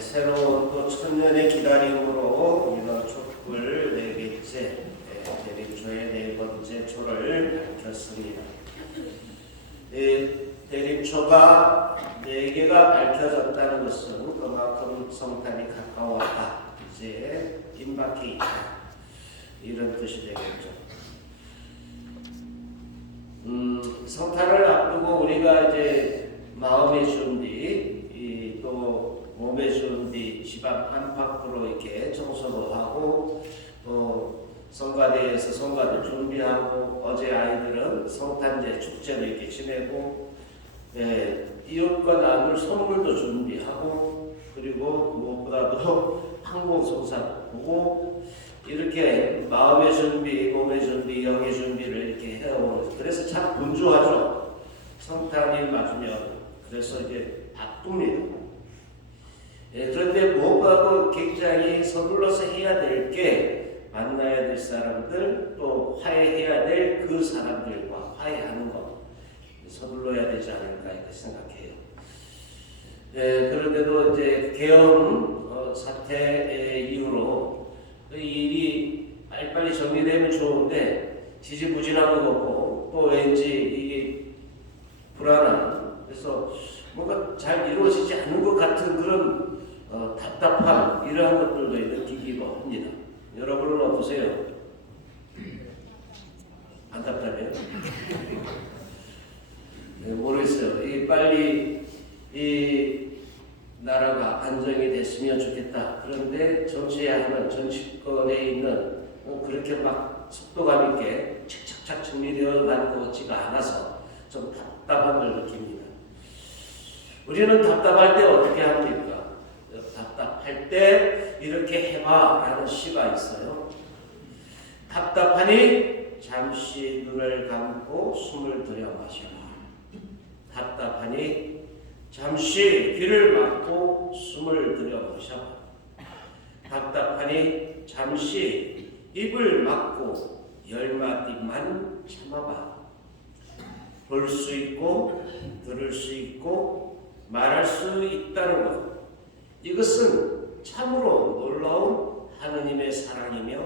새로운 또 천년의 기다림으로 우리가 촛불 4개째 대림초의 4번째 초를 밝혔습니다. 대림초가 4개가 밝혀졌다는 것은 그만큼 성탄이 가까웠다, 이제 임박해 있다, 이런 뜻이 되겠죠. 성탄을 앞두고 우리가 이제 마음의 준비, 또 몸의 준비, 집안 안팎으로 이렇게 청소도 하고, 또 성가대에서 성가도 준비하고, 어제 아이들은 성탄제 축제도 이렇게 지내고, 이웃과 나눌 선물도 준비하고, 그리고 무엇보다도 항공성사도 보고, 이렇게 마음의 준비, 몸의 준비, 영의 준비를 이렇게 해오는, 그래서 참 분주하죠. 성탄이 맞으면. 그래서 이제 바쁩니다. 그런데 무엇보다도 굉장히 서둘러서 해야 될 게, 만나야 될 사람들, 또 화해해야 될 그 사람들과 화해하는 것, 서둘러야 되지 않을까 이렇게 생각해요. 그런데도 이제 계엄 사태 이후로 이 일이 빨리빨리 정리되면 좋은데 지지부진한 것 같고, 또 왠지 이게 불안한, 그래서 뭔가 잘 이루어지지 않는 것 같은 그런 답답함, 이러한 것들도 느끼기도 합니다. 여러분은 어떠세요? 안 답답해요? 모르겠어요. 빨리 이 나라가 안정이 됐으면 좋겠다. 그런데 정치하는 정치권에 있는 그렇게 막 속도감 있게 착착착 정리되어 가는 것 같지가 않아서 좀 답답함을 느낍니다. 우리는 답답할 때 어떻게 합니까? 답답할 때 이렇게 해봐 라는 시가 있어요. 답답하니 잠시 눈을 감고 숨을 들여 마셔라. 답답하니 잠시 귀를 막고 숨을 들여 마셔라. 답답하니 잠시 입을 막고 10마디만 참아봐. 볼 수 있고 들을 수 있고 말할 수 있다는 것, 이것은 참으로 놀라운 하느님의 사랑이며,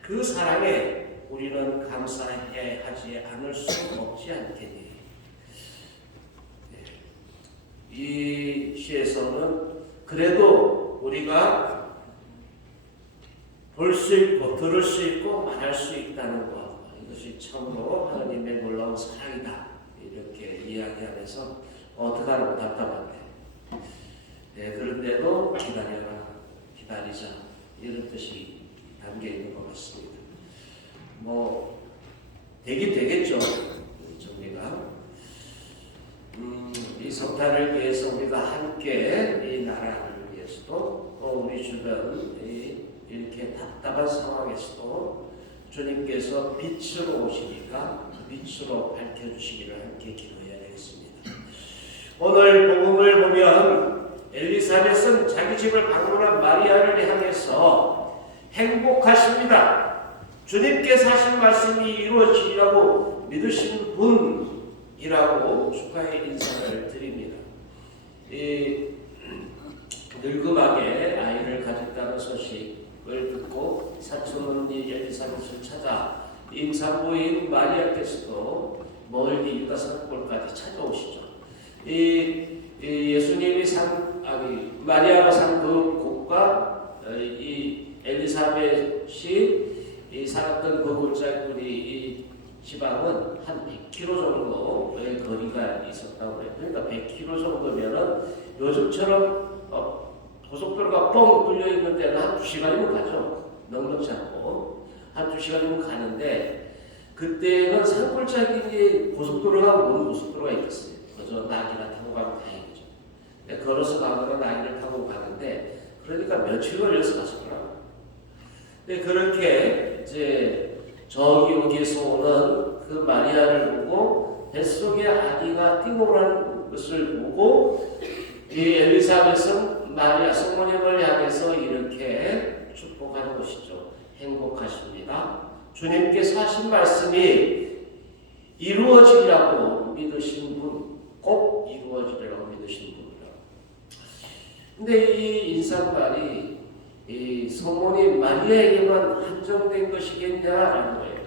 그 사랑에 우리는 감사해 하지 않을 수 없지 않겠니. 이 시에서는 그래도 우리가 볼 수 있고 들을 수 있고 말할 수 있다는 것, 이것이 참으로 하나님의 놀라운 사랑이다, 이렇게 이야기하면서 어떻게 하라고 답답한데, 그런데도 기다려라, 기다리자, 이런 뜻이 담겨 있는 것 같습니다. 되긴 되겠죠, 정리가. 이 성탄을 위해서 우리가 함께 이 나라를 위해서도, 또 우리 주변 이렇게 답답한 상황에서도 주님께서 빛으로 오시니까 그 빛으로 밝혀주시기를 함께 기도해야 되겠습니다. 오늘 복음을 보면 엘리사벳은 자기 집을 방문한 마리아를 향해서 행복하십니다. 주님께서 하신 말씀이 이루어지리라고 믿으시는 분이라고 축하의 인사를 드립니다. 늙음하게 아이를 가졌다는 소식을 듣고 사촌언니 엘리사벳을 찾아 임산부인 마리아께서도 멀리 유다 산골까지 찾아오시죠. 예수님이 마리아가 산 그 곳과 이 엘리사벳이 살았던 그 골짜기 이 지방은 한 100km 정도의 거리가 있었다고 해요. 그러니까 100km 정도면은 요즘처럼 고속도로가 뻥 뚫려 있는 데는 한 2시간이면 가죠. 넉넉지 않고 한 2시간이면 가는데, 그때는 산골짜기에 고속도로가 뭔 고속도로가 있겠어요. 그저 낙이나 타고 가면 다행이죠. 걸어서 가거나 낙이를 타고 가는데, 그러니까 며칠 걸려서 갔었더라고요. 근데 그렇게 이제 저기 여기에서 오는 그 마리아를 보고 뱃속에 아기가 띵고란 것을 보고, 이 엘리사벳은 마리아 성모님을 향해서 이렇게 축복하는 것이죠. 행복하십니다. 주님께서 하신 말씀이 이루어지리라고 믿으신 분, 꼭 이루어지리라고 믿으신 분이라. 근데 이 인사말이 이 성모님 마리아에게만 한정된 것이겠냐라는 거예요.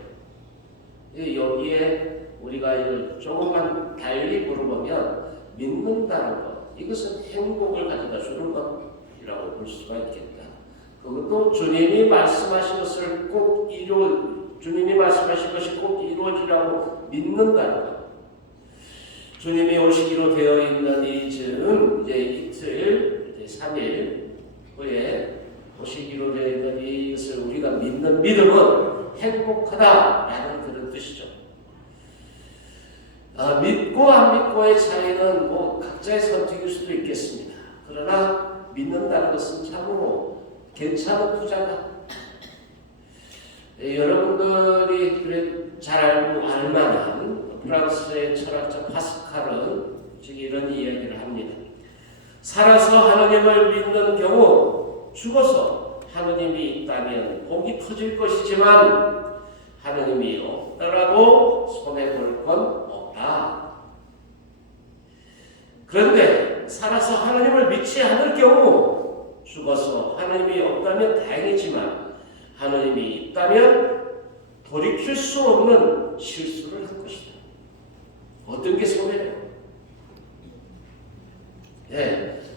여기에 우리가 이걸 조금만 달리 물어보면 믿는다는 것, 이것은 행복을 가져다 주는 것이라고 볼 수가 있겠다. 그것도 주님이 말씀하신 것을 주님이 말씀하신 것이 꼭 이루어지라고 믿는다는 것. 주님이 오시기로 되어 있는 이즈음, 이제 이틀, 이제 3일 후에 오시기로 되어 있는 이것을 우리가 믿는 믿음은 행복하다라는 그런 뜻이죠. 믿고 안 믿고의 차이는 각자의 선택일 수도 있겠습니다. 그러나 믿는다는 것은 참으로 괜찮은 투자다. 여러분들이 잘 알고 알만한 프랑스의 철학자 파스칼은 즉 이런 이야기를 합니다. 살아서 하느님을 믿는 경우 죽어서 하느님이 있다면 복이 터질 것이지만 하느님이 없더라도 손해볼 건 없다. 그런데 살아서 하느님을 믿지 않을 경우 죽어서 하느님이 없다면 다행이지만 하느님이 있다면 돌이킬 수 없는 실수를 할 것이다. 어떤 게 손해예요?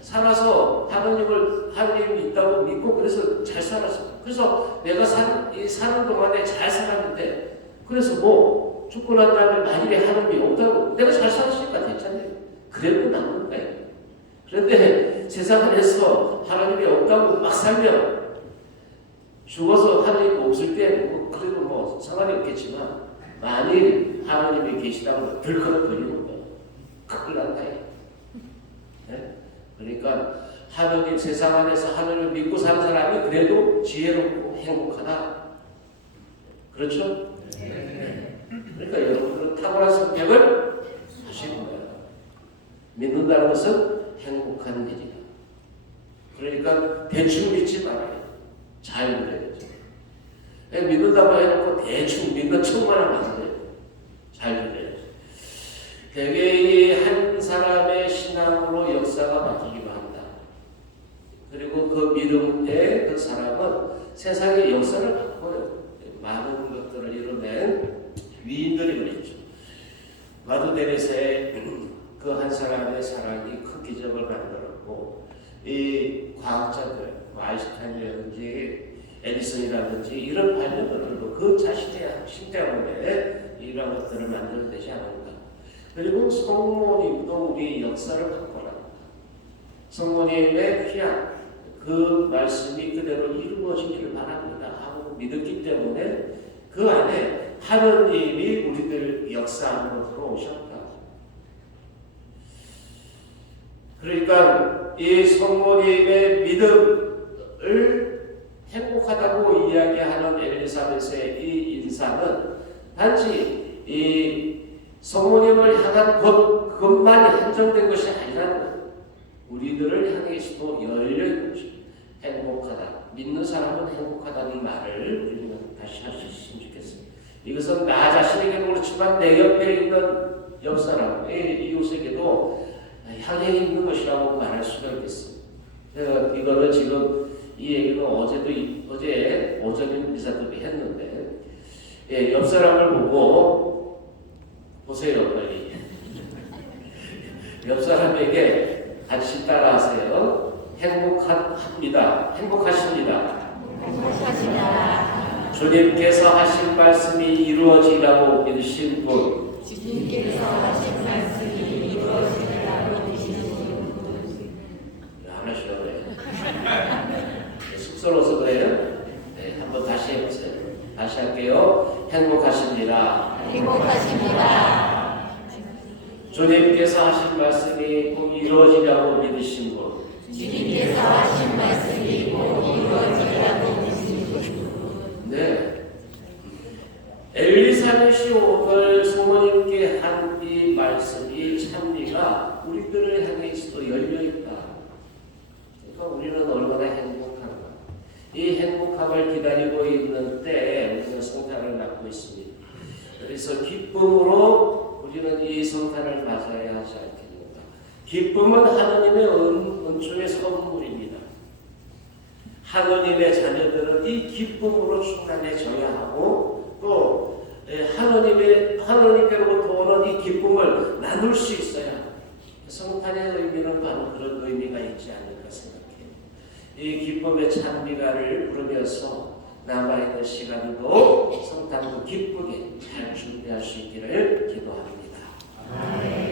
살아서 하느님이 있다고 믿고 그래서 잘 살았어. 그래서 내가 사는 동안에 잘 살았는데 그래서 죽고 난 다음에 만일에 하느님이 없다고 내가 잘 살았으니까 됐잖아요. 그래도 남는 거예요. 그런데 세상 안에서 하나님이 없다고 막 살면 죽어서 하나님이 없을 때 그래도 상관이 없겠지만 만일 하나님이 계시다고 들끓어 버리는 거예요. 큰일 난다. 그러니까 하느님 세상 안에서 하느님을 믿고 사는 사람이 그래도 지혜롭고 행복하다. 그렇죠? 그러니까 여러분들은 탁월한 성격을 하시는 거예요. 믿는다는 것은 행복한 일이다. 그러니까 대충 믿지 말아요. 잘 믿어야죠. 믿는다고 해놓고 대충 믿는 척만 하면 안 돼요. 잘 믿어야죠. 대개 한 사람의 신앙으로 역사가 바뀌기도 한다. 그리고 그 믿음의 그 사람은 세상의 역사를 바꿔요. 많은 것들을 이뤄낸 위인들이 그랬죠. 마드데레스의 그 한 사람의 사랑이 큰 기적을 만들었고 이 과학자들 아인슈타인이라든지 에디슨이라든지 이런 발명들도 그 자신의 힘 때문에 이런 것들을 만들어내지 않았는가. 그리고 성모님도 우리 역사를 바꿔라. 성모님의 귀한 그 말씀이 그대로 이루어지기를 바랍니다 하고 믿었기 때문에 그 안에 하느님이 우리들 역사 안으로 들어오셨다. 그러니까 이 성모님의 믿음을 행복하다고 이야기하는 엘리사벳의 이 인사는 단지 이 성모님을 향한 그것만이 한정된 것이 아니라 우리들을 향해서도 열려있는 것입니다. 행복하다. 믿는 사람은 행복하다는 말을 우리는 다시 할 수 있으면 좋겠습니다. 이것은 나 자신에게도 그렇지만 내 옆에 있는 옆 사람, 이웃에게도 향해 있는 것이라고 말할 수가 있겠습니다. 이거는 지금 이 얘기는 어제 오전에 미사님이 했는데, 옆 사람을 보고 보세요, 빨리. 옆 사람에게 같이 따라하세요. 행복합니다. 행복하십니다. 행복하십니다. 주님께서 하신 말씀이 이루어지라고 믿으신 분. 주님께서 하신 말씀이 이루어지라고 믿으신 분. 하나 쉬어요. 쑥스러워서 그래요? 네, 한번 다시 해보세요. 다시 할게요. 행복하십니다. 행복하십니다. 주님께서 하신 말씀이 꼭 이루어지라고 믿으신 분. 주님께서 하신 말씀이 꼭 이루어지라고 믿으신 분. 네. 엘리사벳이 오늘 성모님께 한 이 말씀이 참리가 우리들을 향해서도 열려있다. 그러니까 우리는 얼마나 행복한가. 이 행복함을 기다리고 있는 때에 우리는 성탄을 맞고 있습니다. 그래서 기쁨으로 우리는 이 성탄을 맞아야 하지 않겠는가. 기쁨은 하나님의 은총의 선물입니다. 하느님의 자녀들은 이 기쁨으로 충만해져야 하고 또 하느님께로부터 오는 이 기쁨을 나눌 수 있어야 합니다. 성탄의 의미는 바로 그런 의미가 있지 않을까 생각해요. 이 기쁨의 찬미가를 부르면서 남아있는 시간도 성탄도 기쁘게 잘 준비할 수 있기를 기도합니다.